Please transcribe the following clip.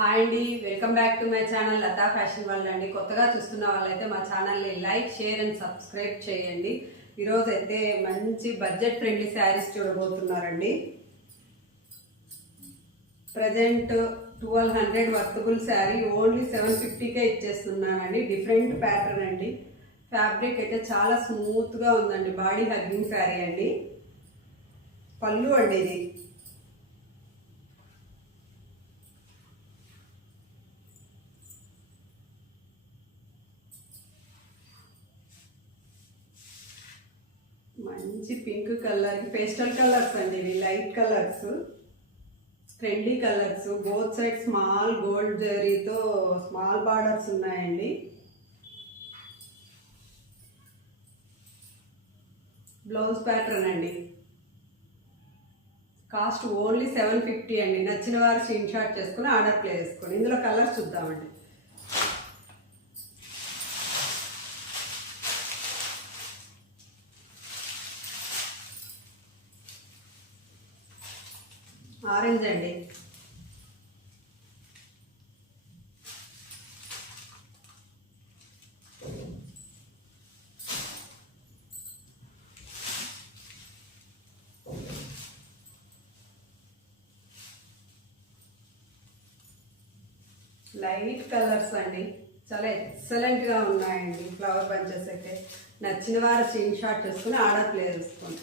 హాయ్ అండి, welcome back to my channel Latha fashion world అండి. కొత్తగా చూస్తున్న వాళ్ళైతే మా ఛానల్ని లైక్, షేర్ అండ్ సబ్స్క్రైబ్ చేయండి. ఈరోజు అయితే మంచి బడ్జెట్ ఫ్రెండ్లీ శారీస్ చూడబోతున్నారండి. ప్రజెంట్ 1200 వర్తబుల్ శారీ ఓన్లీ 750కే ఇచ్చేస్తున్నానండి. డిఫరెంట్ ప్యాటర్న్ అండి. ఫ్యాబ్రిక్ అయితే చాలా స్మూత్గా ఉందండి. బాడీ హగ్గింగ్ శారీ అండి. పళ్ళు అండి ఇది. మంచి పింక్ కలర్, పేస్టల్ కలర్స్ అండి ఇవి, light colours, trendy colours. Both side small gold జరీతో స్మాల్ బార్డర్స్ ఉన్నాయండి. బ్లౌజ్ ప్యాటర్న్ అండి. కాస్ట్ ఓన్లీ 750 అండి. నచ్చిన వారు స్క్రీన్ షాట్ చేసుకుని ఆర్డర్ ప్లేస్ చేసుకోండి. ఇందులో కలర్స్ చూద్దామండి. ఆరెంజ్ అండి, లైట్ కలర్స్ అండి. చాలా ఎక్సలెంట్గా ఉన్నాయండి. ఫ్లవర్ బంచెస్ అయితే నచ్చిన వారు స్క్రీన్ షాట్ చేసుకుని ఆర్డర్ ప్లేస్ చేసుకోండి.